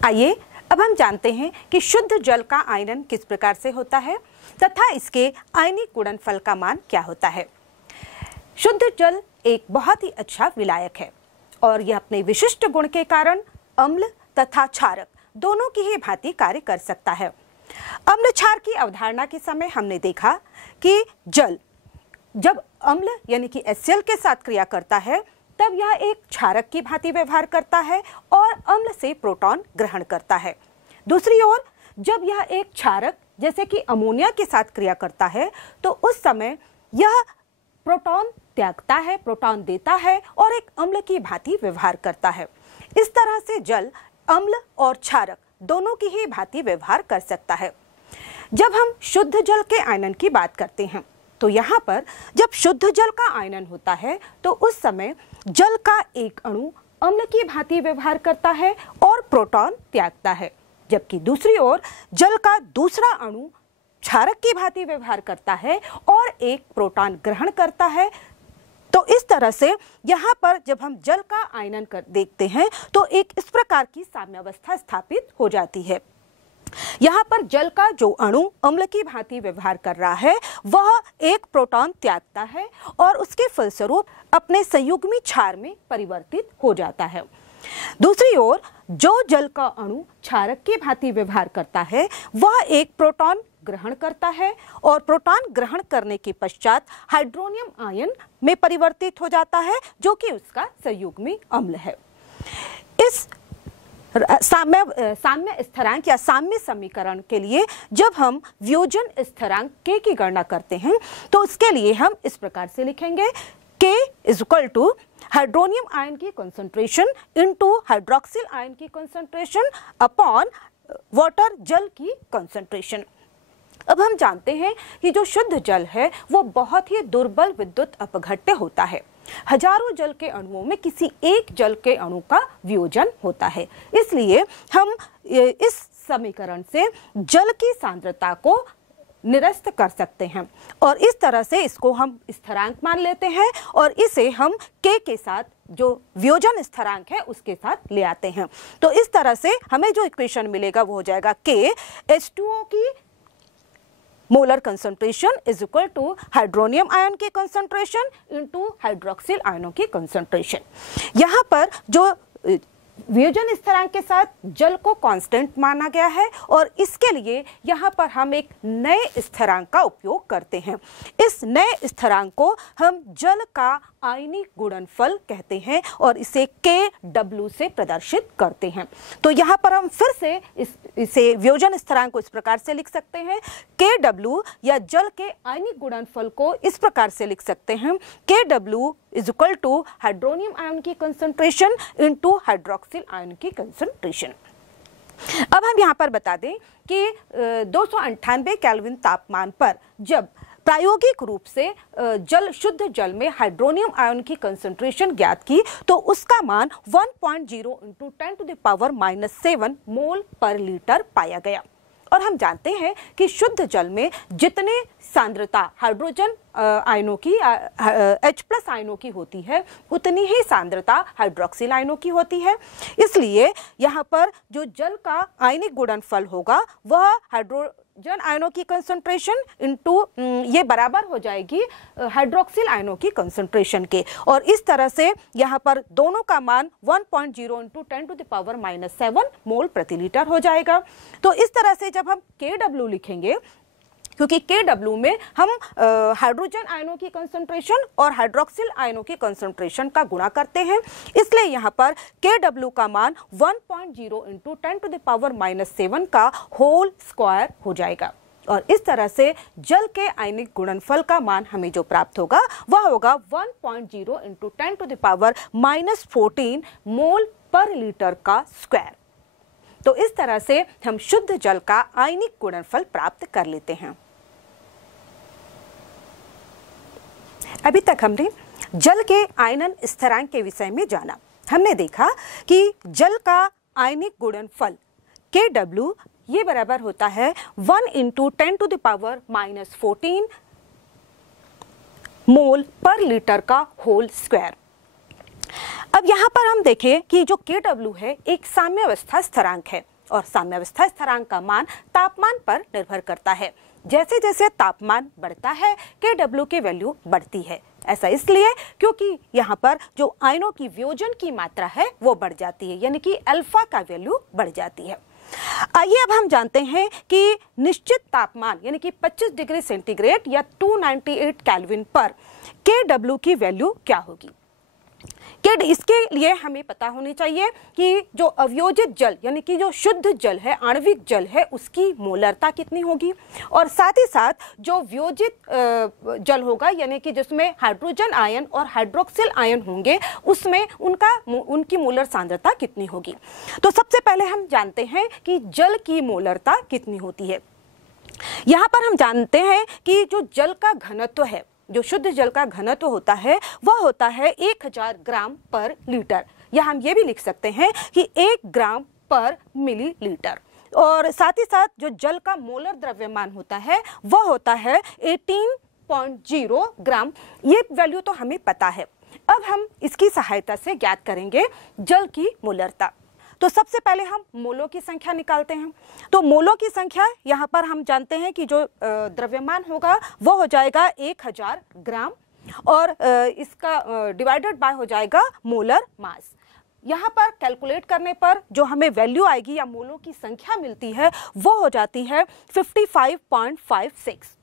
आइए अब हम जानते हैं कि शुद्ध जल का आयनन किस प्रकार से होता है तथा इसके आयनिक गुणनफल का मान क्या होता है। शुद्ध जल एक बहुत ही अच्छा विलायक है और यह अपने विशिष्ट गुण के कारण अम्ल तथा क्षारक दोनों की ही भांति कार्य कर सकता है। अम्ल क्षार की अवधारणा के समय हमने देखा कि जल जब अम्ल यानी कि HCl के साथ क्रिया करता है तब यह एक क्षारक की भांति व्यवहार करता है और अम्ल से प्रोटॉन ग्रहण करता है। दूसरी ओर जब यह एक क्षारक जैसे कि अमोनिया के साथ क्रिया करता है तो उस समय यह प्रोटॉन त्यागता है, प्रोटॉन देता है और एक अम्ल की भांति व्यवहार करता है। इस तरह से जल अम्ल और क्षारक दोनों की ही भांति व्यवहार कर सकता है। जब हम शुद्ध जल के आयनन की बात करते हैं तो यहाँ पर जब शुद्ध जल का आयनन होता है तो उस समय जल का एक अणु अम्ल की भांति व्यवहार करता है और प्रोटॉन त्यागता है, जबकि दूसरी ओर जल का दूसरा अणु क्षारक की भांति व्यवहार करता है और एक प्रोटॉन ग्रहण करता है। तो इस तरह से यहाँ पर जब हम जल का आयनन देखते हैं तो एक इस प्रकार की साम्यावस्था स्थापित हो जाती है। यहाँ पर जल का जो अणु अम्ल की भांति व्यवहार कर रहा है वह एक प्रोटॉन त्यागता है और उसके फलस्वरूप अपने संयुग्मी क्षार में परिवर्तित हो जाता है। दूसरी ओर जो जल का अणु क्षारक की भांति व्यवहार करता है वह एक प्रोटॉन ग्रहण करता है और प्रोटॉन ग्रहण करने के पश्चात हाइड्रोनियम आयन में परिवर्तित हो जाता है जो कि उसका संयुग्मी अम्ल है। इस साम्य स्थिरांक या साम्य समीकरण के लिए जब हम वियोजन स्थिरांक K की गणना करते हैं तो उसके लिए हम इस प्रकार से लिखेंगे K is equal to hydronium ion की कंसंट्रेशन इनटू हाइड्रोक्सिल आयन की कंसंट्रेशन अपॉन वाटर जल की कंसंट्रेशन। अब हम जानते हैं कि जो शुद्ध जल है वो बहुत ही दुर्बल विद्युत अपघट्य होता है। हजारों जल के अणुओं में किसी एक जल के अणु का वियोजन होता है। इसलिए हम इस समीकरण से जल की सांद्रता को निरस्त कर सकते हैं और इस तरह से इसको हम स्थिरांक मान लेते हैं और इसे हम K के साथ जो वियोजन स्थिरांक है उसके साथ ले आते हैं। तो इस तरह से हमें जो इक्वेशन मिलेगा वो हो जाएगा K H2O की molar concentration is equal to hydronium ion की कंसंट्रेशन इनटू हाइड्रोक्सिल आयनों की कंसंट्रेशन। यहाँ पर जो वियोजन स्थिरांक के साथ जल को कांस्टेंट माना गया है और इसके लिए यहाँ पर हम एक नए स्थिरांक का उपयोग करते हैं। इस नए स्थिरांक को हम जल का आयनिक गुणनफल कहते हैं और इसे Kw से प्रदर्शित करते हैं। तो यहाँ पर हम फिर से इसे वियोजन स्थिरांक को इस प्रकार से लिख सकते हैं Kw या जल के आयनिक गुणनफल को इस प्रकार से लिख सकते हैं Kw is equal to hydronium ion की कंसंट्रेशन इनटू हाइड्रोक्सिल आयन की कंसंट्रेशन। अब हम यहाँ पर बता दें कि 298 केल्विन तापमान पर जब प्रायोगिक रूप से शुद्ध जल में हाइड्रोनियम आयन की कंसंट्रेशन ज्ञात की तो उसका मान 1.0 इंटू 10⁻⁷ मोल पर लीटर पाया गया। और हम जानते हैं कि शुद्ध जल में जितने सांद्रता हाइड्रोजन आयनों की H+ आयनों की होती है उतनी ही सांद्रता हाइड्रोक्सिल आयनों की होती है। इसलिए यहाँ पर जो जल का आयनिक गुणनफल होगा वह हाइड्रोजन आयनों की कंसंट्रेशन इनटू ये बराबर हो जाएगी हाइड्रोक्सिल आयनों की कंसंट्रेशन के और इस तरह से यहाँ पर दोनों का मान 1.0 इंटू 10⁻⁷ मोल प्रति लीटर हो जाएगा। तो इस तरह से जब हम Kw लिखेंगे क्योंकि Kw में हम हाइड्रोजन आयनों की कंसंट्रेशन और हाइड्रोक्सिल आयनों की कंसंट्रेशन का गुणा करते हैं, इसलिए यहाँ पर Kw का मान 1.0 इंटू 10⁻⁷ का होल स्क्वायर हो जाएगा। और इस तरह से जल के आयनिक गुणनफल का मान हमें जो प्राप्त होगा वह होगा 1.0 इंटू 10⁻⁻14 मोल पर लीटर का स्क्वायर। तो इस तरह से हम शुद्ध जल का आयनिक गुणनफल प्राप्त कर लेते हैं। अभी तक हमने जल के आयनन स्थिरांक के विषय में जाना। हमने देखा कि जल का आयनिक गुणनफल Kw ये बराबर होता है 1 इंटू 10⁻⁻14 मोल पर लीटर का होल स्क्वायर। अब यहाँ पर हम देखें कि जो Kw है एक साम्यावस्था स्थिरांक है और साम्यावस्था स्थिरांक का मान तापमान पर निर्भर करता है। जैसे जैसे तापमान बढ़ता है Kw की वैल्यू बढ़ती है। ऐसा इसलिए क्योंकि यहाँ पर जो आयनों की वियोजन की मात्रा है वो बढ़ जाती है, यानी कि अल्फा का वैल्यू बढ़ जाती है। आइए अब हम जानते हैं कि निश्चित तापमान यानी कि 25 डिग्री सेंटीग्रेड या 298 केल्विन पर Kw की वैल्यू क्या होगी। इसके लिए हमें पता होनी चाहिए कि जो अवयोजित जल यानी कि जो शुद्ध जल है, आणविक जल है, उसकी मोलरता कितनी होगी, और साथ ही साथ जो वियोजित जल होगा यानी कि जिसमें हाइड्रोजन आयन और हाइड्रोक्सिल आयन होंगे उसमें उनकी मोलर सांद्रता कितनी होगी। तो सबसे पहले हम जानते हैं कि जल की मोलरता कितनी होती है। यहाँ पर हम जानते हैं कि जो जल का घनत्व है, जो शुद्ध जल का घनत्व होता है वह होता है 1000 ग्राम पर लीटर, या हम ये भी लिख सकते हैं कि 1 ग्राम पर मिलीलीटर। और साथ ही साथ जो जल का मोलर द्रव्यमान होता है वह होता है 18.0 ग्राम। ये वैल्यू तो हमें पता है। अब हम इसकी सहायता से ज्ञात करेंगे जल की मोलरता। तो सबसे पहले हम मोलों की संख्या निकालते हैं। तो मोलों की संख्या यहाँ पर हम जानते हैं कि जो द्रव्यमान होगा वो हो जाएगा 1000 ग्राम और इसका डिवाइडेड बाय हो जाएगा मोलर मास। यहाँ पर कैलकुलेट करने पर जो हमें वैल्यू आएगी या मोलों की संख्या मिलती है वो हो जाती है 55.56।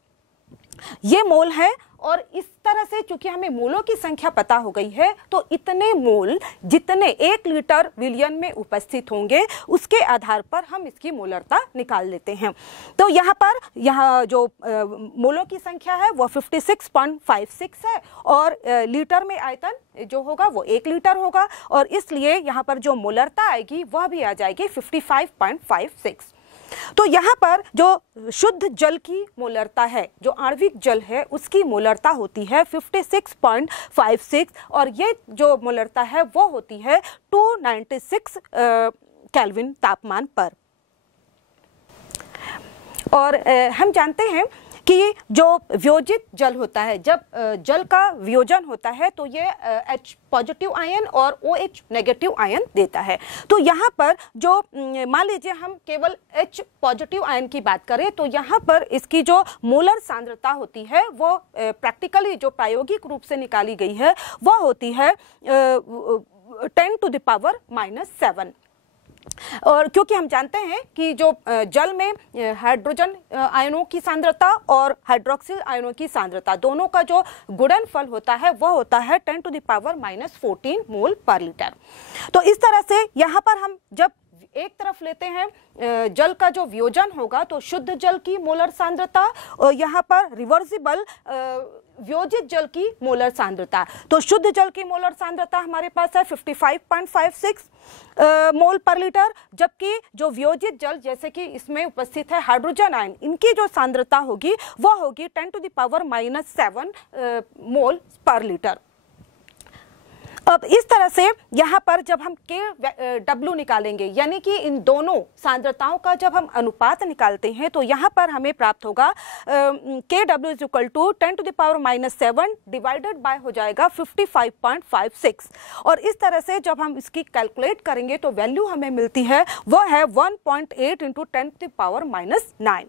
ये मोल है। और इस तरह से चूंकि हमें मोलों की संख्या पता हो गई है तो इतने मोल जितने 1 लीटर विलयन में उपस्थित होंगे उसके आधार पर हम इसकी मोलरता निकाल लेते हैं। तो यहाँ जो मोलों की संख्या है वो 56.56 है और लीटर में आयतन जो होगा वो 1 लीटर होगा और इसलिए यहाँ पर जो मोलरता आएगी वह भी आ जाएगी 55.56। तो यहाँ पर जो शुद्ध जल की मोलरता है, जो आणविक जल है, उसकी मोलरता होती है 56.56 और ये जो मोलरता है वो होती है 296 केल्विन तापमान पर। और हम जानते हैं कि जो वियोजित जल होता है, जब जल का वियोजन होता है तो ये H पॉजिटिव आयन और OH नेगेटिव आयन देता है। तो यहाँ पर जो मान लीजिए हम केवल H पॉजिटिव आयन की बात करें तो यहाँ पर इसकी जो मोलर सांद्रता होती है वो प्रैक्टिकली जो प्रायोगिक रूप से निकाली गई है वह होती है 10⁻⁻⁷। और क्योंकि हम जानते हैं कि जो जल में हाइड्रोजन आयनों की सांद्रता और हाइड्रोक्सिल आयनों की सांद्रता दोनों का जो गुणनफल होता है वह होता है 10⁻⁻14 मोल पर लीटर। तो इस तरह से यहाँ पर हम जब एक तरफ लेते हैं जल का जो वियोजन होगा तो शुद्ध जल की मोलर सांद्रता और यहाँ पर रिवर्सिबल वियोजित जल की मोलर सांद्रता। तो शुद्ध जल की मोलर सांद्रता हमारे पास है 55.56 मोल पर लीटर, जबकि जो वियोजित जल जैसे कि इसमें उपस्थित है हाइड्रोजन आयन, इनकी जो सांद्रता होगी वह होगी 10⁻⁻7 मोल पर लीटर। अब इस तरह से यहाँ पर जब हम Kw निकालेंगे यानी कि इन दोनों सांद्रताओं का जब हम अनुपात निकालते हैं तो यहाँ पर हमें प्राप्त होगा Kw = 10⁻⁻7 डिवाइडेड बाय हो जाएगा 55.56 और इस तरह से जब हम इसकी कैलकुलेट करेंगे तो वैल्यू हमें मिलती है वह है 1.8 × 10⁻⁹।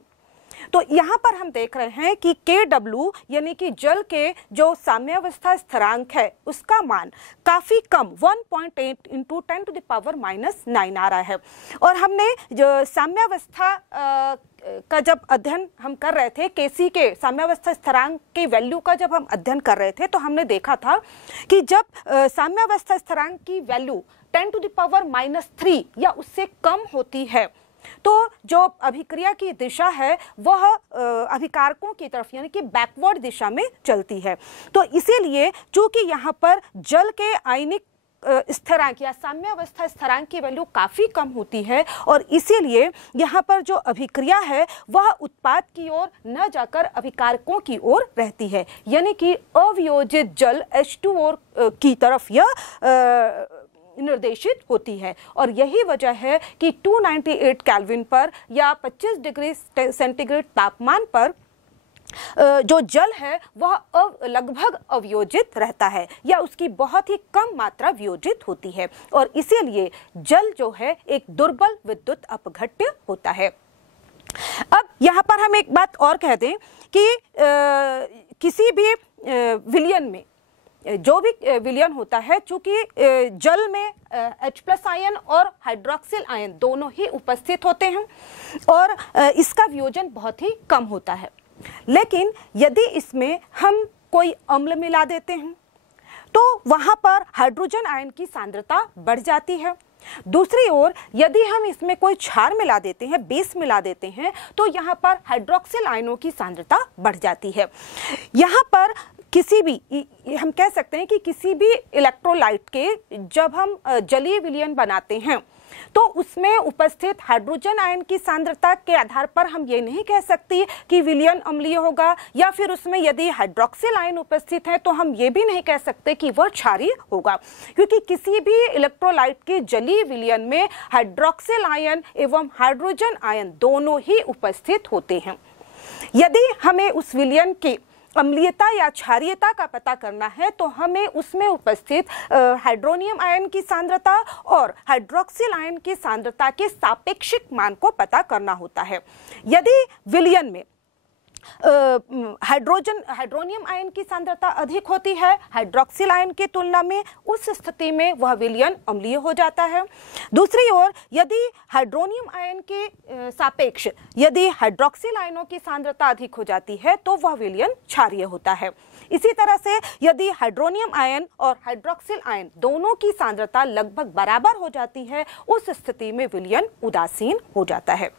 तो यहाँ पर हम देख रहे हैं कि Kw यानी कि जल के जो साम्यावस्था स्थिरांक है उसका मान काफी कम 1.8 × 10⁻⁹ आ रहा है। और हमने जो साम्यावस्था का जब अध्ययन हम कर रहे थे, Kc के साम्यावस्था स्थिरांक के वैल्यू का जब हम अध्ययन कर रहे थे तो हमने देखा था कि जब साम्यावस्था स्थिरांक की वैल्यू 10⁻³ या उससे कम होती है तो जो अभिक्रिया की दिशा है वह अभिकारकों की तरफ यानी कि बैकवर्ड दिशा में चलती है। तो इसीलिए चूंकि यहाँ पर जल के आयनिक स्थिरांक या साम्यावस्था स्थिरांक की वैल्यू काफी कम होती है और इसीलिए यहाँ पर जो अभिक्रिया है वह उत्पाद की ओर न जाकर अभिकारकों की ओर रहती है, यानी कि अवियोजित जल H2O की तरफ यह निर्देशित होती है। और यही वजह है कि 298 केल्विन पर या 25 डिग्री सेंटीग्रेड तापमान पर जो जल है वह लगभग अवयोजित रहता है या उसकी बहुत ही कम मात्रा वियोजित होती है और इसीलिए जल जो है एक दुर्बल विद्युत अपघट्य होता है। अब यहाँ पर हम एक बात और कह दें कि किसी भी विलयन में जो भी विलयन होता है, चूंकि जल में H+ आयन और हाइड्रोक्सिल आयन दोनों ही उपस्थित होते हैं और इसका वियोजन बहुत ही कम होता है, लेकिन यदि इसमें हम कोई अम्ल मिला देते हैं तो वहां पर हाइड्रोजन आयन की सांद्रता बढ़ जाती है। दूसरी ओर यदि हम इसमें कोई क्षार मिला देते हैं, बेस मिला देते हैं, तो यहाँ पर हाइड्रोक्सिल आयनों की सांद्रता बढ़ जाती है। यहाँ पर किसी भी, हम कह सकते हैं कि किसी भी इलेक्ट्रोलाइट के जब हम जलीय विलयन बनाते हैं तो उसमें उपस्थित हाइड्रोजन आयन की सांद्रता के आधार पर हम ये नहीं कह सकते कि विलयन अम्लीय होगा, या फिर उसमें यदि हाइड्रोक्सिल आयन उपस्थित है तो हम ये भी नहीं कह सकते कि वह क्षारीय होगा, क्योंकि किसी भी इलेक्ट्रोलाइट के जलीय विलयन में हाइड्रोक्सिल आयन एवं हाइड्रोजन आयन दोनों ही उपस्थित होते हैं। यदि हमें उस विलयन के अम्लीयता या क्षारीयता का पता करना है तो हमें उसमें उपस्थित हाइड्रोनियम आयन की सांद्रता और हाइड्रोक्सिल आयन की सांद्रता के सापेक्षिक मान को पता करना होता है। यदि विलयन में हाइड्रोनियम आयन की सांद्रता अधिक होती है हाइड्रोक्सिल आयन की तुलना में, उस स्थिति में वह विलयन अम्लीय हो जाता है। दूसरी ओर यदि हाइड्रोनियम आयन के सापेक्ष यदि हाइड्रोक्सिल आयनों की सांद्रता अधिक हो जाती है तो वह विलयन क्षारीय होता है। इसी तरह से यदि हाइड्रोनियम आयन और हाइड्रोक्सिल आयन दोनों की सांद्रता लगभग बराबर हो जाती है, उस स्थिति में विलयन उदासीन हो जाता है।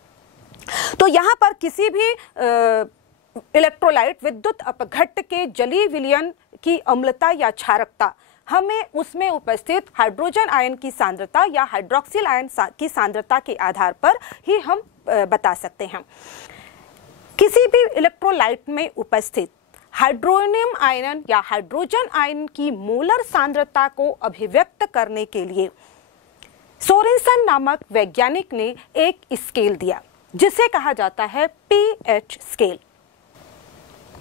तो यहाँ पर किसी भी इलेक्ट्रोलाइट विद्युत अपघट्य के जलीय विलयन की अम्लता या क्षारकता हमें उसमें उपस्थित हाइड्रोजन आयन की सांद्रता या हाइड्रोक्सिल आयन की सांद्रता के आधार पर ही हम बता सकते हैं। किसी भी इलेक्ट्रोलाइट में उपस्थित हाइड्रोनियम आयन या हाइड्रोजन आयन की मोलर सांद्रता को अभिव्यक्त करने के लिए सोरेनसन नामक वैज्ञानिक ने एक स्केल दिया जिसे कहा जाता है पीएच स्केल।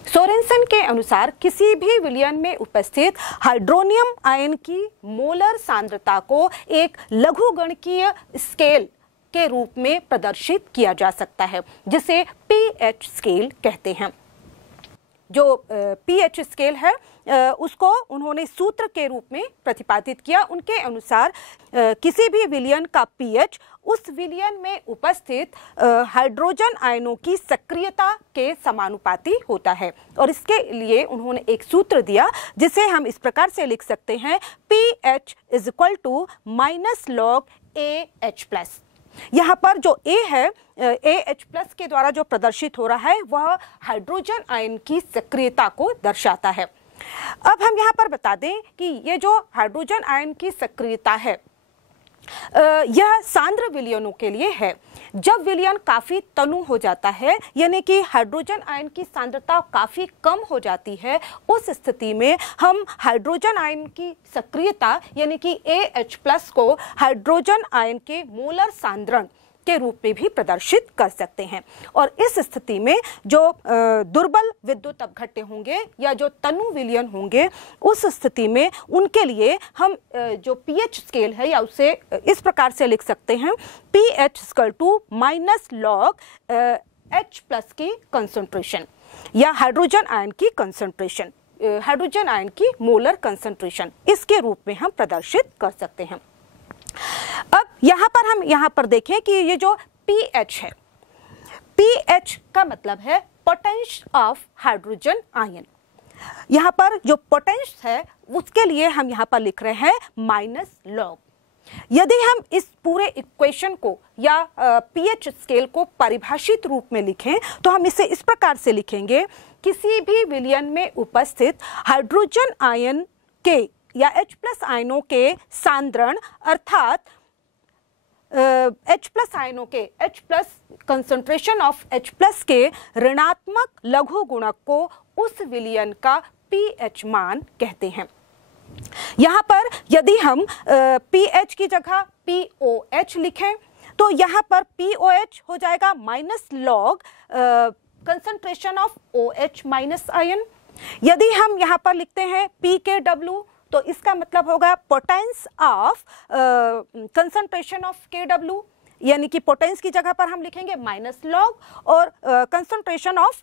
सोरेनसन के अनुसार किसी भी विलयन में उपस्थित हाइड्रोनियम आयन की मोलर सांद्रता को एक लघुगणकीय स्केल के रूप में प्रदर्शित किया जा सकता है, जिसे पीएच स्केल कहते हैं। जो पीएच स्केल है उसको उन्होंने सूत्र के रूप में प्रतिपादित किया। उनके अनुसार किसी भी विलयन का पीएच उस विलयन में उपस्थित हाइड्रोजन आयनों की सक्रियता के समानुपाती होता है और इसके लिए उन्होंने एक सूत्र दिया जिसे हम इस प्रकार से लिख सकते हैं, pH = -log AH+। यहाँ पर जो A है AH+ के द्वारा जो प्रदर्शित हो रहा है वह हाइड्रोजन आयन की सक्रियता को दर्शाता है। अब हम यहाँ पर बता दें कि ये जो हाइड्रोजन आयन की सक्रियता है यह सांद्र विलयनों के लिए है। जब विलयन काफी तनु हो जाता है यानी कि हाइड्रोजन आयन की सांद्रता काफी कम हो जाती है, उस स्थिति में हम हाइड्रोजन आयन की सक्रियता यानी कि AH+ को हाइड्रोजन आयन के मोलर सांद्रण के रूप में भी प्रदर्शित कर सकते हैं। और इस स्थिति में जो दुर्बल विद्युत अपघट्य होंगे या जो तनु विलयन होंगे, उस स्थिति में उनके लिए हम जो पीएच स्केल है या उसे इस प्रकार से लिख सकते हैं, pH = -log H+ की कंसंट्रेशन या हाइड्रोजन आयन की कंसंट्रेशन, हाइड्रोजन आयन की मोलर कंसंट्रेशन, इसके रूप में हम प्रदर्शित कर सकते हैं। अब हम यहाँ पर देखें कि ये जो pH है, pH का मतलब है पोटेंस ऑफ हाइड्रोजन आयन। यहाँ पर जो पोटेंस है उसके लिए हम यहाँ पर लिख रहे हैं -log। यदि हम इस पूरे इक्वेशन को या pH स्केल को परिभाषित रूप में लिखें तो हम इसे इस प्रकार से लिखेंगे, किसी भी विलयन में उपस्थित हाइड्रोजन आयन के या H+ आयनों के सांद्रण अर्थात H+ आयनों के H+ कंसंट्रेशन ऑफ H+ के ऋणात्मक लघु गुणक को उस विलयन का pH मान कहते हैं। यहाँ पर यदि हम pH की जगह POH लिखें तो यहाँ पर POH हो जाएगा -log concentration of OH minus ion. यदि हम यहाँ पर लिखते हैं pKw तो इसका मतलब होगा potence of concentration of KW, यानी कि पोटेंस की जगह पर हम लिखेंगे माइनस लॉग और कंसंट्रेशन ऑफ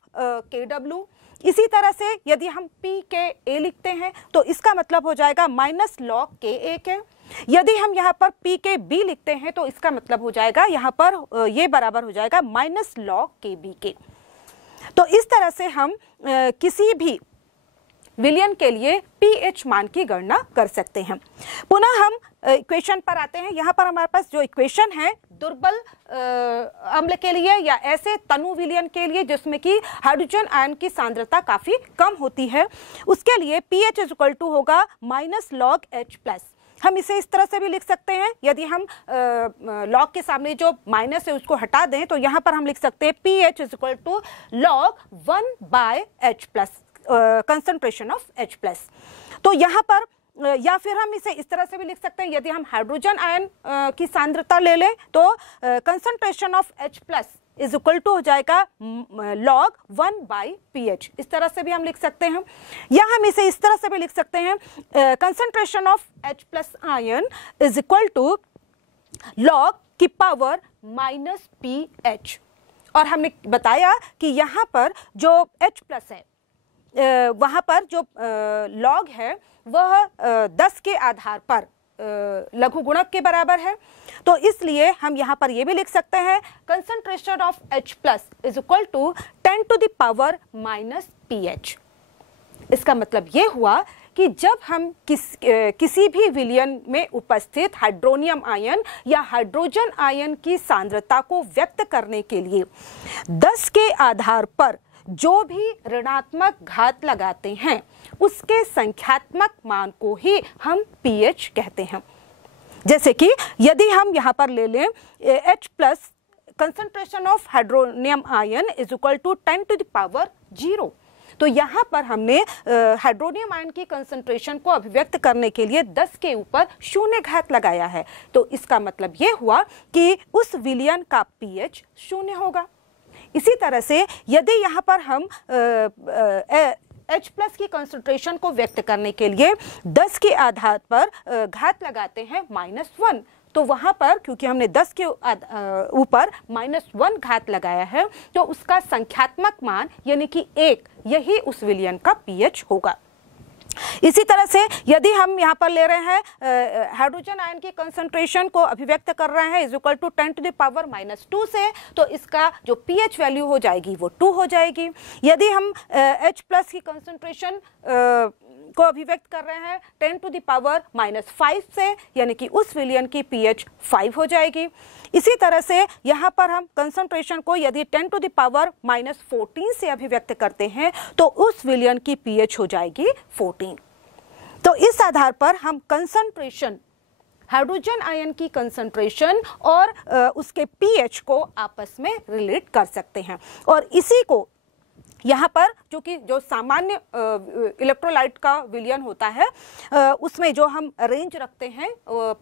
KW। इसी तरह से यदि हम pKa लिखते हैं तो इसका मतलब हो जाएगा माइनस लॉग Ka। यदि हम यहाँ पर pKb लिखते हैं तो इसका मतलब हो जाएगा यहाँ पर ये बराबर हो जाएगा माइनस लॉग Kb के। तो इस तरह से हम किसी भी विलयन के लिए pH मान की गणना कर सकते हैं। पुनः हम इक्वेशन पर आते हैं। यहाँ पर हमारे पास जो इक्वेशन है दुर्बल अम्ल के लिए या ऐसे तनु विलयन के लिए जिसमें कि हाइड्रोजन आयन की सांद्रता काफी कम होती है, उसके लिए pH इज इक्वल टू होगा माइनस लॉग H प्लस। हम इसे इस तरह से भी लिख सकते हैं, यदि हम लॉग के सामने जो माइनस है उसको हटा दें तो यहाँ पर हम लिख सकते हैं pH is equal to log 1/H plus, concentration of H plus. तो यहाँ पर या फिर हम इसे इस तरह से भी लिख सकते हैं, यदि हम हाइड्रोजन आयन की सांद्रता ले लें तो concentration of H plus is equal to हो जाएगा लॉग 1/pH। इस तरह से भी हम लिख सकते हैं, या हम इसे इस तरह से भी लिख सकते हैं concentration of H plus ion is equal to log की पावर माइनस pH। और हमने बताया कि यहाँ पर जो H प्लस है वहाँ पर जो लॉग है वह 10 के आधार पर लघु गुणक के बराबर है। तो इसलिए हम यहाँ पर ये भी लिख सकते हैं concentration of H plus is equal to 10 to the power minus pH। इसका मतलब ये हुआ कि जब हम किसी भी विलयन में उपस्थित हाइड्रोनियम आयन या हाइड्रोजन आयन की सांद्रता को व्यक्त करने के लिए 10 के आधार पर जो भी ऋणात्मक घात लगाते हैं उसके संख्यात्मक मान को ही हम pH कहते हैं। जैसे कि यदि हम यहाँ पर ले लें H plus concentration of hydronium ion is equal to 10 to the power 0, तो यहाँ पर हमने हाइड्रोनियम आयन की कंसंट्रेशन को अभिव्यक्त करने के लिए 10 के ऊपर 0 घात लगाया है। तो इसका मतलब ये हुआ कि उस विलयन का pH 0 होगा। इसी तरह से यदि यहाँ पर हम H प्लस की कंसंट्रेशन को व्यक्त करने के लिए 10 के आधार पर घात लगाते हैं -1, तो वहाँ पर क्योंकि हमने 10 के ऊपर -1 घात लगाया है तो उसका संख्यात्मक मान यानी कि 1 यही उस विलयन का pH होगा। इसी तरह से यदि हम यहाँ पर ले रहे हैं हाइड्रोजन आयन की कंसंट्रेशन को अभिव्यक्त कर रहे हैं is equal to 10 to the power -2 से, तो इसका जो pH वैल्यू हो जाएगी वो 2 हो जाएगी। यदि हम H प्लस की कंसंट्रेशन को अभिव्यक्त कर रहे हैं 10 टू द पावर -5 से, यानी कि उस विलयन की pH 5 हो जाएगी। इसी तरह से यहाँ पर हम कंसंट्रेशन को यदि 10 टू द पावर -14 से अभिव्यक्त करते हैं तो उस विलयन की pH हो जाएगी 14। तो इस आधार पर हम कंसंट्रेशन, हाइड्रोजन आयन की कंसंट्रेशन और उसके pH को आपस में रिलेट कर सकते हैं। और इसी को यहाँ पर जो सामान्य इलेक्ट्रोलाइट का विलयन होता है उसमें जो हम रेंज रखते हैं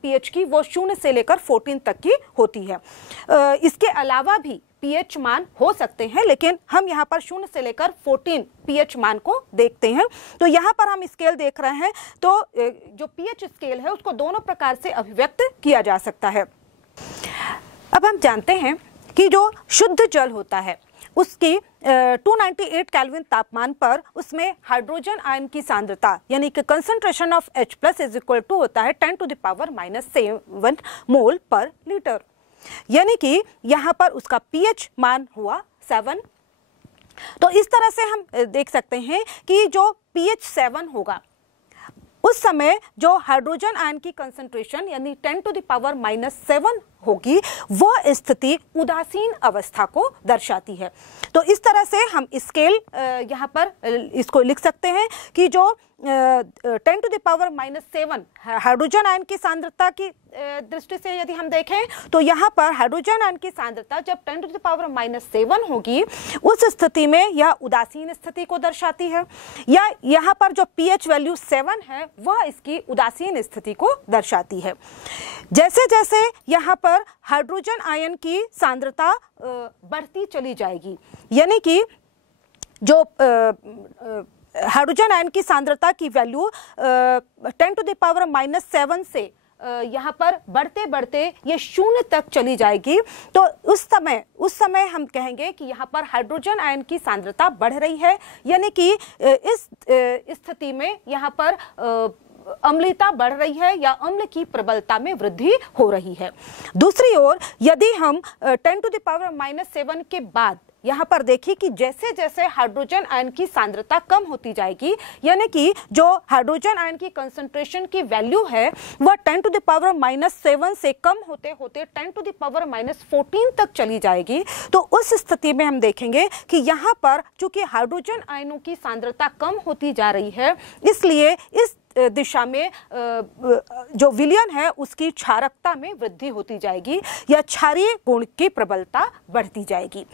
pH की वो 0 से लेकर 14 तक की होती है। इसके अलावा भी pH मान हो सकते हैं, लेकिन हम यहाँ पर 0 से लेकर 14 pH मान को देखते हैं। तो यहाँ पर हम स्केल देख रहे हैं, तो जो pH स्केल है उसको दोनों प्रकार से अभिव्यक्त किया जा सकता है। अब हम जानते हैं कि जो शुद्ध जल होता है उसकी 298 केल्विन तापमान पर उसमें हाइड्रोजन आयन की सांद्रता यानी कि concentration of H plus is equal to होता है 10 टू द पावर -7 मोल पर लीटर, यानी कि यहाँ पर उसका pH मान हुआ 7। तो इस तरह से हम देख सकते हैं कि जो pH 7 होगा उस समय जो हाइड्रोजन आयन की कंसंट्रेशन यानी 10 टू द पावर -7 होगी वह स्थिति उदासीन अवस्था को दर्शाती है। तो इस तरह से हम स्केल यहाँ पर इसको लिख सकते हैं कि जो 10 to the power -7 hydrogen ion की सांद्रता की दृष्टि से यदि हम देखें तो यहाँ पर हाइड्रोजन आयन की सांद्रता जब 10 टू द पावर -7 होगी उस स्थिति में यह उदासीन स्थिति को दर्शाती है, या यहाँ पर जो pH वैल्यू 7 है वह इसकी उदासीन स्थिति को दर्शाती है। जैसे जैसे यहाँ पर हाइड्रोजन आयन की सांद्रता बढ़ती चली जाएगी, यानी कि जो हाइड्रोजन आयन की सांद्रता की वैल्यू 10⁻⁻7 से यहाँ पर बढ़ते बढ़ते ये 0 तक चली जाएगी, तो उस समय हम कहेंगे कि यहाँ पर हाइड्रोजन आयन की सांद्रता बढ़ रही है, यानी कि इस स्थिति में यहाँ पर अम्लता बढ़ रही है या अम्ल की प्रबलता में वृद्धि हो रही है। दूसरी ओर यदि हम 10⁻⁻7 के बाद यहाँ पर देखिए कि जैसे जैसे हाइड्रोजन आयन की सांद्रता कम होती जाएगी, यानी कि जो हाइड्रोजन आयन की कंसंट्रेशन की वैल्यू है वह 10⁻⁻7 से कम होते होते 10⁻⁻14 तक चली जाएगी, तो उस स्थिति में हम देखेंगे कि यहाँ पर चूंकि हाइड्रोजन आयनों की सांद्रता कम होती जा रही है, इसलिए इस दिशा में जो विलयन है उसकी क्षारकता में वृद्धि होती जाएगी या क्षारीय गुण की प्रबलता बढ़ती जाएगी।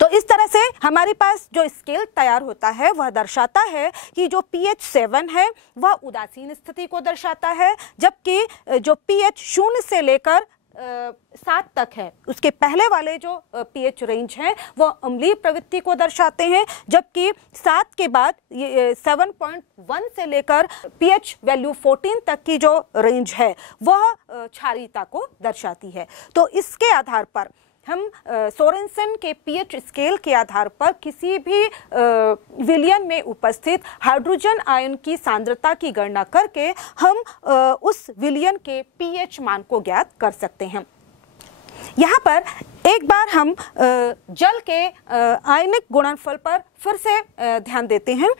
तो इस तरह से हमारे पास जो स्केल तैयार होता है वह दर्शाता है कि जो pH 7 है वह उदासीन स्थिति को दर्शाता है, जबकि जो pH 0 से लेकर 7 तक है उसके पहले वाले जो pH रेंज हैं वह अम्लीय प्रवृत्ति को दर्शाते हैं, जबकि 7 के बाद ये 7.1 से लेकर pH वैल्यू 14 तक की जो रेंज है वह क्षारीयता को दर्शाती है। तो इसके आधार पर हम सोरेनसन के pH स्केल के आधार पर किसी भी विलयन में उपस्थित हाइड्रोजन आयन की सांद्रता की गणना करके हम उस विलयन के pH मान को ज्ञात कर सकते हैं। यहाँ पर एक बार हम जल के आयनिक गुणनफल पर फिर से ध्यान देते हैं।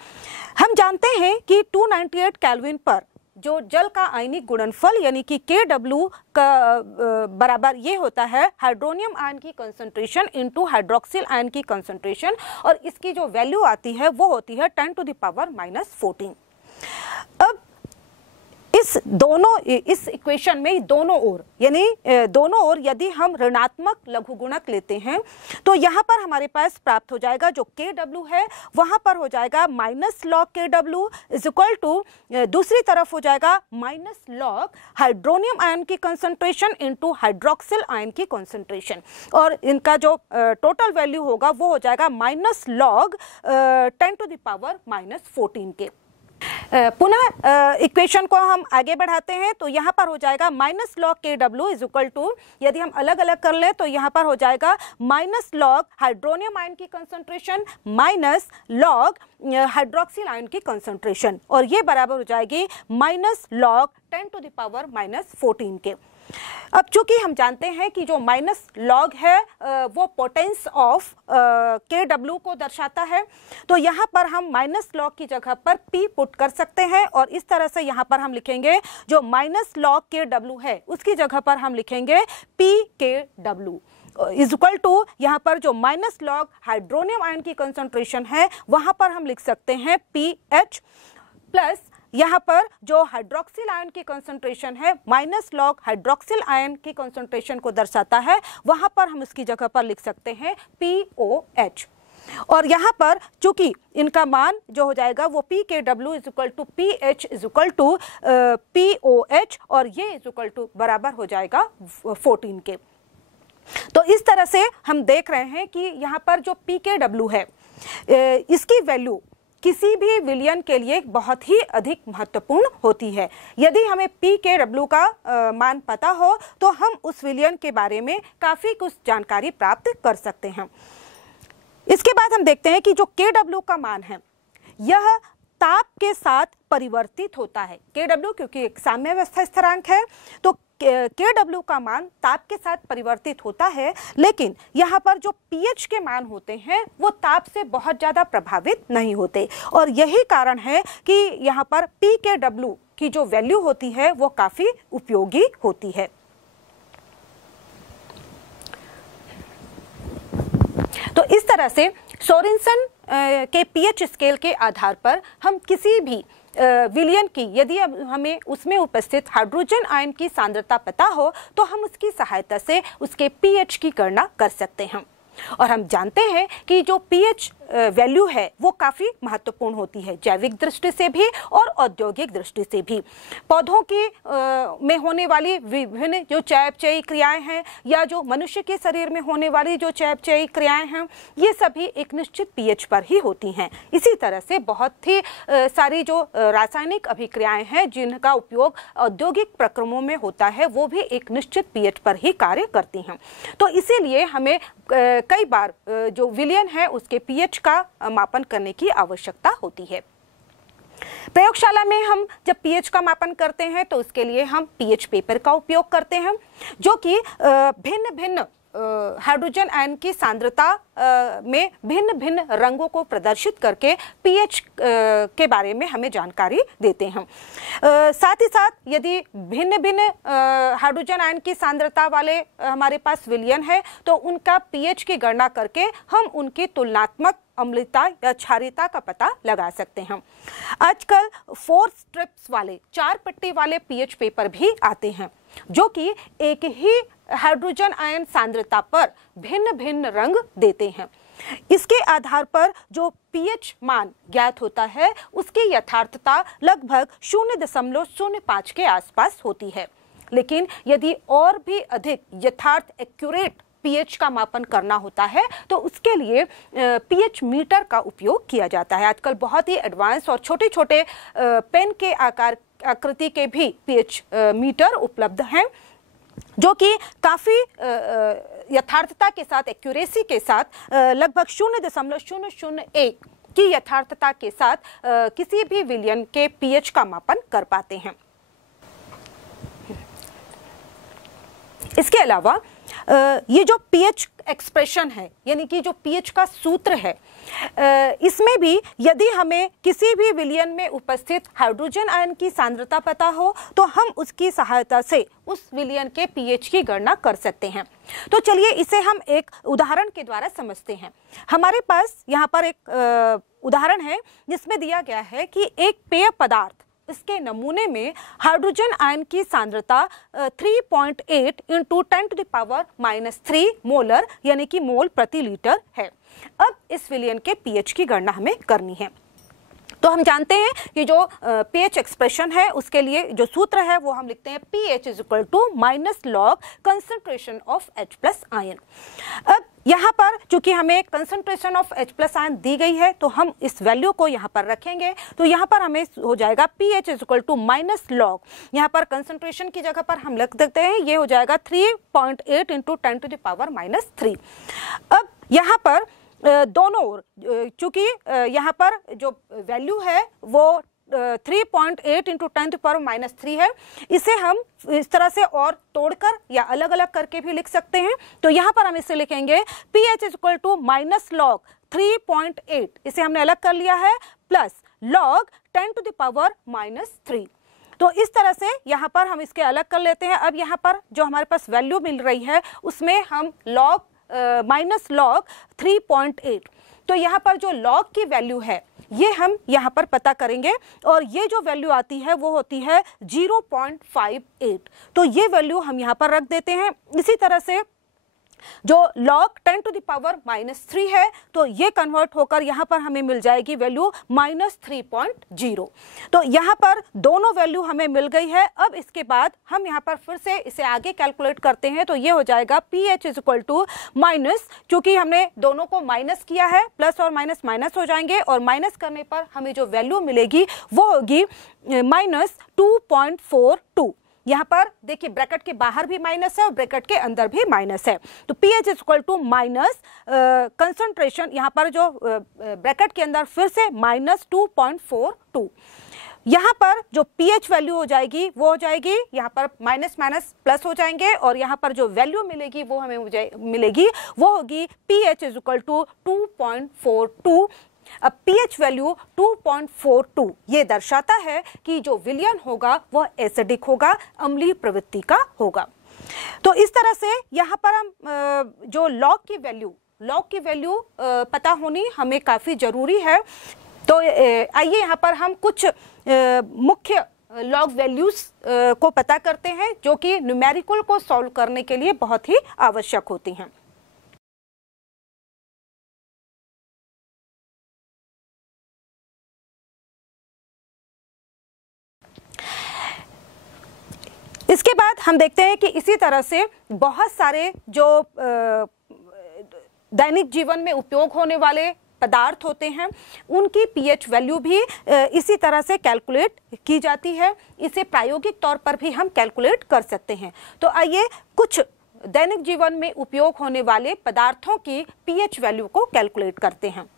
हम जानते हैं कि 298 केल्विन पर जो जल का आयनिक गुणनफल यानी कि Kw का बराबर ये होता है हाइड्रोनियम आयन की कंसंट्रेशन इनटू हाइड्रोक्सिल आयन की कंसंट्रेशन, और इसकी जो वैल्यू आती है वो होती है 10⁻⁻14। अब इस इक्वेशन में दोनों ओर यदि हम ऋणात्मक लघुगुणक लेते हैं तो यहाँ पर हमारे पास प्राप्त हो जाएगा जो Kw है वहाँ पर हो जाएगा -log Kw is equal to दूसरी तरफ हो जाएगा -log हाइड्रोनियम आयन की कंसंट्रेशन इनटू हाइड्रोक्सिल आयन की कंसंट्रेशन, और इनका जो टोटल वैल्यू होगा वो हो जाएगा -log 10⁻⁻14 के। पुनः इक्वेशन को हम आगे बढ़ाते हैं तो यहाँ पर हो जाएगा -log Kw is equal to, यदि हम अलग अलग कर लें तो यहाँ पर हो जाएगा -log हाइड्रोनियम आयन की कंसंट्रेशन -log हाइड्रोक्सिल आयन की कंसंट्रेशन, और ये बराबर हो जाएगी -log 10⁻⁻14 के। अब चूंकि हम जानते हैं कि जो -log है वो पोटेंस ऑफ Kw को दर्शाता है, तो यहाँ पर हम -log की जगह पर P पुट कर सकते हैं, और इस तरह से यहाँ पर हम लिखेंगे जो -log Kw है उसकी जगह पर हम लिखेंगे PKw इज इक्वल टू, यहाँ पर जो -log हाइड्रोनियम आयन की कंसंट्रेशन है वहाँ पर हम लिख सकते हैं PH प्लस यहाँ पर जो हाइड्रोक्सिल आयन की कंसंट्रेशन है -log हाइड्रोक्सिल आयन की कंसंट्रेशन को दर्शाता है, वहां पर हम इसकी जगह पर लिख सकते हैं POH, और यहाँ पर चूंकि इनका मान जो हो जाएगा वो Pkw is equal to PH is equal to POH, और ये इज इक्वल टू बराबर हो जाएगा 14 के। तो इस तरह से हम देख रहे हैं कि यहाँ पर जो Pkw है इसकी वैल्यू किसी भी विलयन के लिए बहुत ही अधिक महत्वपूर्ण होती है। यदि हमें Pkw का मान पता हो तो हम उस विलयन के बारे में काफ़ी कुछ जानकारी प्राप्त कर सकते हैं। इसके बाद हम देखते हैं कि जो Kw का मान है यह ताप के साथ परिवर्तित होता है। Kw क्योंकि एक साम्यावस्था स्थिरांक है तो Kw का मान ताप के साथ परिवर्तित होता है, लेकिन यहाँ पर जो pH के मान होते हैं वो ताप से बहुत ज़्यादा प्रभावित नहीं होते, और यही कारण है कि यहाँ पर Pkw की जो वैल्यू होती है वो काफ़ी उपयोगी होती है। तो इस तरह से सोरेनसन के pH स्केल के आधार पर हम किसी भी विलयन की, यदि हमें उसमें उपस्थित हाइड्रोजन आयन की सांद्रता पता हो तो हम उसकी सहायता से उसके pH की गणना कर सकते हैं। और हम जानते हैं कि जो pH वैल्यू है वो काफ़ी महत्वपूर्ण होती है, जैविक दृष्टि से भी और औद्योगिक दृष्टि से भी। पौधों की में होने वाली विभिन्न जो चयापचयी क्रियाएं हैं या जो मनुष्य के शरीर में होने वाली जो चयापचयी क्रियाएं हैं, ये सभी एक निश्चित पीएच पर ही होती हैं। इसी तरह से बहुत ही सारी जो रासायनिक अभिक्रियाएं हैं जिनका उपयोग औद्योगिक प्रक्रमों में होता है, वो भी एक निश्चित पीएच पर ही कार्य करती हैं। तो इसीलिए हमें कई बार जो विलयन है उसके पीएच का मापन करने की आवश्यकता होती है। प्रयोगशाला में हम जब पीएच का मापन करते हैं तो उसके लिए हम पीएच पेपर का उपयोग करते हैं, जो कि भिन्न भिन्न हाइड्रोजन आयन की सांद्रता में भिन्न भिन्न रंगों को प्रदर्शित करके पीएच के बारे में हमें जानकारी देते हैं। साथ ही साथ यदि भिन्न भिन्न हाइड्रोजन आयन की सांद्रता वाले हमारे पास विलयन है तो उनका पीएच की गणना करके हम उनकी तुलनात्मक अम्लता या क्षारीयता का पता लगा सकते हैं। आजकल 4 स्ट्रिप्स वाले 4 पट्टी वाले पीएच पेपर भी आते हैं, जो कि एक ही हाइड्रोजन आयन सांद्रता पर भिन्न भिन्न रंग देते हैं। इसके आधार पर जो पीएच मान ज्ञात होता है उसकी यथार्थता लगभग 0.05 के आसपास होती है। लेकिन यदि और भी अधिक यथार्थ एक्यूरेट पीएच का मापन करना होता है तो उसके लिए पीएच मीटर का उपयोग किया जाता है। आजकल बहुत ही एडवांस और छोटे छोटे पेन के आकृति के भी पीएच मीटर उपलब्ध हैं, जो कि काफ़ी यथार्थता के साथ, एक्यूरेसी के साथ लगभग 0.001 की यथार्थता के साथ किसी भी विलयन के पीएच का मापन कर पाते हैं। इसके अलावा ये जो पीएच एक्सप्रेशन है, यानी कि जो पीएच का सूत्र है, इसमें भी यदि हमें किसी भी विलयन में उपस्थित हाइड्रोजन आयन की सांद्रता पता हो तो हम उसकी सहायता से उस विलयन के पीएच की गणना कर सकते हैं। तो चलिए इसे हम एक उदाहरण के द्वारा समझते हैं। हमारे पास यहाँ पर एक उदाहरण है जिसमें दिया गया है कि एक पेय पदार्थ, इसके नमूने में हाइड्रोजन आयन की सांद्रता 3.8 इंटू 10⁻³ मोलर यानी कि मोल प्रति लीटर है। अब इस विलयन के पीएच की गणना हमें करनी है। तो हम जानते हैं कि जो पीएच एक्सप्रेशन है उसके लिए जो सूत्र है वो हम लिखते हैं pH = log concentration of H+ ion. अब यहाँ पर चूंकि हमें कंसंट्रेशन ऑफ H+ आयन दी गई है तो हम इस वैल्यू को यहाँ पर रखेंगे, तो यहाँ पर हमें हो जाएगा pH = log, यहाँ पर कंसंट्रेशन की जगह पर हम लिख देते हैं, ये हो जाएगा 3.8 इंटू 10⁻³ अब यहाँ पर दोनों ओर, चूंकि यहाँ पर जो वैल्यू है वो 3.8 इंटू 10⁻³ है, इसे हम इस तरह से और तोड़कर या अलग अलग करके भी लिख सकते हैं। तो यहाँ पर हम इसे लिखेंगे pH = log 3.8, इसे हमने अलग कर लिया है, प्लस log 10⁻³ तो इस तरह से यहाँ पर हम इसके अलग कर लेते हैं। अब यहाँ पर जो हमारे पास वैल्यू मिल रही है उसमें हम log 3.8, तो यहाँ पर जो log की वैल्यू है ये हम यहाँ पर पता करेंगे और ये जो वैल्यू आती है वो होती है 0.58, तो ये वैल्यू हम यहाँ पर रख देते हैं। इसी तरह से जो log 10⁻³ है तो ये कन्वर्ट होकर यहाँ पर हमें मिल जाएगी वैल्यू -3.0। तो यहाँ पर दोनों वैल्यू हमें मिल गई है। अब इसके बाद हम यहाँ पर फिर से इसे आगे कैलकुलेट करते हैं, तो ये हो जाएगा pH = चूंकि हमने दोनों को माइनस किया है, प्लस और माइनस माइनस हो जाएंगे और माइनस करने पर हमें जो वैल्यू मिलेगी वो होगी -2.42। यहाँ पर देखिए ब्रैकेट के बाहर भी माइनस है और ब्रैकेट के अंदर भी माइनस है, तो pH = माइनस कंसंट्रेशन, यहाँ पर जो ब्रैकेट के अंदर फिर से -2.42। यहाँ पर जो pH वैल्यू हो जाएगी वो हो जाएगी, यहाँ पर माइनस माइनस प्लस हो जाएंगे और यहाँ पर जो वैल्यू मिलेगी वो हमें मिलेगी वो होगी pH = 2.42। अब pH वैल्यू 2.42 ये दर्शाता है कि जो विलयन होगा वह एसिडिक होगा, अम्लीय प्रवृत्ति का होगा। तो इस तरह से यहाँ पर हम जो log की वैल्यू पता होनी हमें काफ़ी ज़रूरी है। तो आइए यहाँ पर हम कुछ मुख्य log वैल्यूज़ को पता करते हैं जो कि न्यूमेरिकल को सॉल्व करने के लिए बहुत ही आवश्यक होती हैं। इसके बाद हम देखते हैं कि इसी तरह से बहुत सारे जो दैनिक जीवन में उपयोग होने वाले पदार्थ होते हैं उनकी पीएच वैल्यू भी इसी तरह से कैलकुलेट की जाती है। इसे प्रायोगिक तौर पर भी हम कैलकुलेट कर सकते हैं। तो आइए कुछ दैनिक जीवन में उपयोग होने वाले पदार्थों की पीएच वैल्यू को कैलकुलेट करते हैं।